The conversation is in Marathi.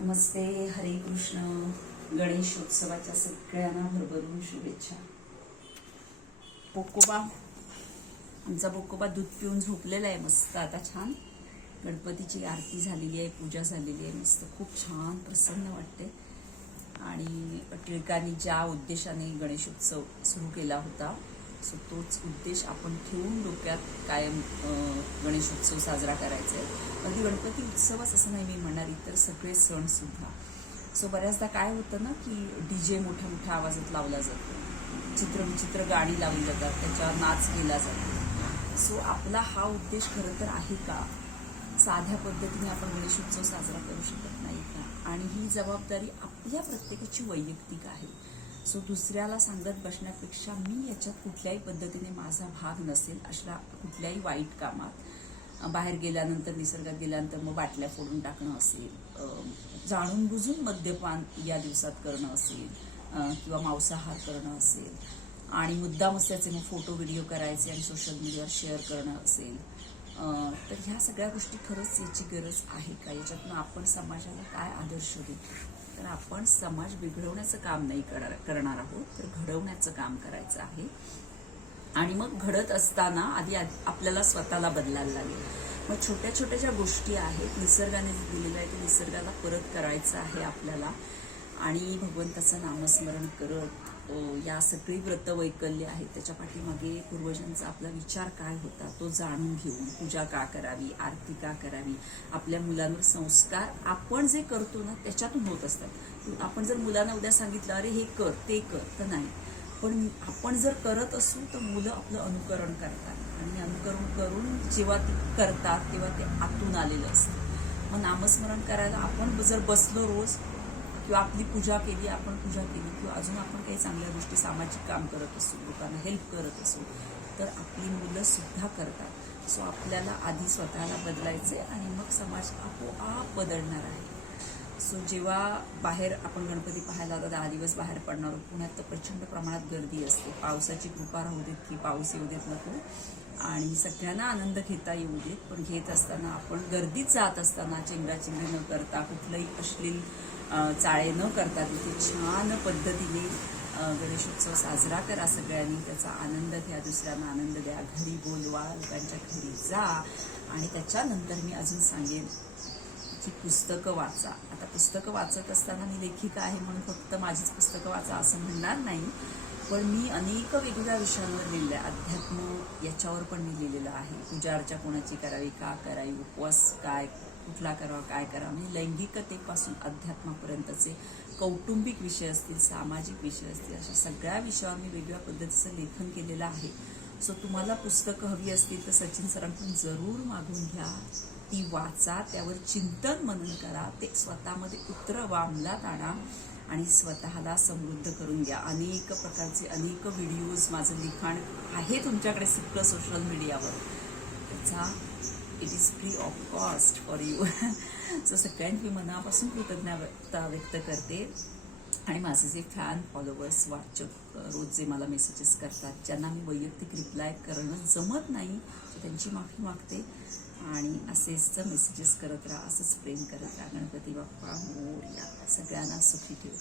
नमस्ते हरे कृष्ण. गणेशोत्सवाच्या सगळ्यांना भरभरून शुभेच्छा. बोकोबा आमचा बोकोबा दूध पिऊन झोपलेला आहे मस्त आता छान. गणपतीची आरती झालेली आहे पूजा झालेली आहे मस्त खूप छान प्रसन्न वाटते. आणि टिळकांनी ज्या उद्देशाने गणेशोत्सव सुरू केला होता सो तोच उद्देश आपण ठेवून डोक्यात कायम गणेश गणेशोत्सव साजरा करायचा आहे. अगदी गणपती उत्सवच असं नाही मी म्हणणार इतर सगळे सण सुद्धा. सो बऱ्याचदा काय होतं ना की डी जे मोठ्या मोठ्या आवाजात लावला जातो. चित्रविचित्र गाणी लावली जातात त्याच्यावर नाच केला जातो. सो आपला हा उद्देश खरं तर आहे का? साध्या पद्धतीने आपण गणेशोत्सव साजरा करू शकत नाही का? आणि ही जबाबदारी आपल्या प्रत्येकाची वैयक्तिक आहे. सो दुसऱ्याला सांगत बसण्यापेक्षा मी याच्यात कुठल्याही पद्धतीने माझा भाग नसेल अशा कुठल्याही वाईट कामात. बाहेर गेल्यानंतर निसर्गात गेल्यानंतर मग बाटल्या फोडून टाकणं असेल जाणून बुजून मद्यपान या दिवसात करणं असेल किंवा मांसाहार करणं असेल. आणि मुद्दाम असल्याचे मग फोटो व्हिडिओ करायचे आणि सोशल मीडियावर शेअर करणं असेल. तर ह्या सगळ्या गोष्टी खरंच याची गरज आहे का? याच्यातनं आपण समाजाला काय आदर्श देतो? तर आपण समाज बिघडवण्याचं काम नाही करणार करणार आहोत तर घडवण्याचं काम करायचं आहे. आणि मग घडत असताना आधी आ- आपल्याला स्वतःला बदलायला लागेल. मग छोट्या छोट्या ज्या गोष्टी आहेत निसर्गाने जे दिलेलं आहे ते निसर्गाला परत करायचं आहे आपल्याला. आणि भगवंताचं नामस्मरण करत या सगळी व्रत वैकल्य आहेत त्याच्या पाठीमागे पूर्वजांचा आपला विचार काय होता तो जाणून घेऊन पूजा का करावी आरती का करावी आपल्या मुलांवर संस्कार आपण जे करतो ना त्याच्यातून होत असतात. आपण जर मुलांना उद्या सांगितलं अरे हे कर ते कर तर नाही. पण आपण जर करत असू तर मुलं आपलं अनुकरण करतात. आणि अनुकरण करून जेव्हा ते करतात तेव्हा ते आतून आलेलं असतं. मग नामस्मरण करायला आपण जर बसलो रोज किंवा आपली पूजा केली आपण पूजा केली किंवा अजून आपण काही चांगल्या गोष्टी सामाजिक काम करत असू लोकांना हेल्प करत असू तर आपली मुलं सुद्धा करतात. सो आपल्याला आधी स्वतःला बदलायचे आणि मग समाज आपोआप बदलणार आहे. सो जेव्हा बाहेर आपण गणपती पाहायला आता दहा दिवस बाहेर पडणार आहोत. पुण्यात तर प्रचंड प्रमाणात गर्दी असते. पावसाची कृपा राहू देत की पाऊस येऊ देत नको. आणि सगळ्यांना आनंद घेता येऊ देत. पण घेत असताना आपण गर्दीत जात असताना चेंगराचेंगरी न करता कुठलंही अश्लील चाळे न करता तिथे छान पद्धतीने गणेशोत्सव साजरा करा सगळ्यांनी. त्याचा आनंद घ्या दुसऱ्यांना आनंद द्या. घरी बोलवा लोकांच्या घरी जा. आणि त्याच्यानंतर मी अजून सांगेन की पुस्तकं वाचा. आता पुस्तकं वाचत असताना मी लेखिका आहे म्हणून फक्त माझीच पुस्तकं वाचा असं म्हणणार नाही. पण मी अनेक वेगवेगळ्या विषयांवर लिहिलं आहे अध्यात्म याच्यावर पण मी लिहिलेलं आहे. पूजा अर्चा कोणाची करावी का करावी उपवास काय कुठला करावा काय करावा? म्हणजे लैंगिकतेपासून अध्यात्मापर्यंतचे कौटुंबिक विषय असतील सामाजिक विषय असतील अशा सगळ्या विषयावर मी वेगवेगळ्या पद्धतीचं लेखन केलेलं आहे. सो तुम्हाला पुस्तकं हवी असतील तर सचिन सरांकडून जरूर मागून घ्या. ती वाचा त्यावर चिंतन मनन करा. ते स्वतःमध्ये उतरवा अंमलात आणा आणि स्वतःला समृद्ध करून घ्या. अनेक प्रकारचे अनेक व्हिडिओज माझं लिखाण आहे तुमच्याकडे सगळं सोशल मीडियावर त्याचा it is free of cost for you so सगळ्यांत मी मनापासून कृतज्ञता व्यक्त करते. आणि माझे जे फॅन फॉलोअर्स वाचक रोज जे मला मेसेजेस करतात ज्यांना मी वैयक्तिक रिप्लाय करणं जमत नाही त्यांची माफी मागते. आणि असेच मेसेजेस करत राहा असंच प्रेम करत राहा. गणपती बाप्पा मोरया सगळ्यांना सुखी ठेव.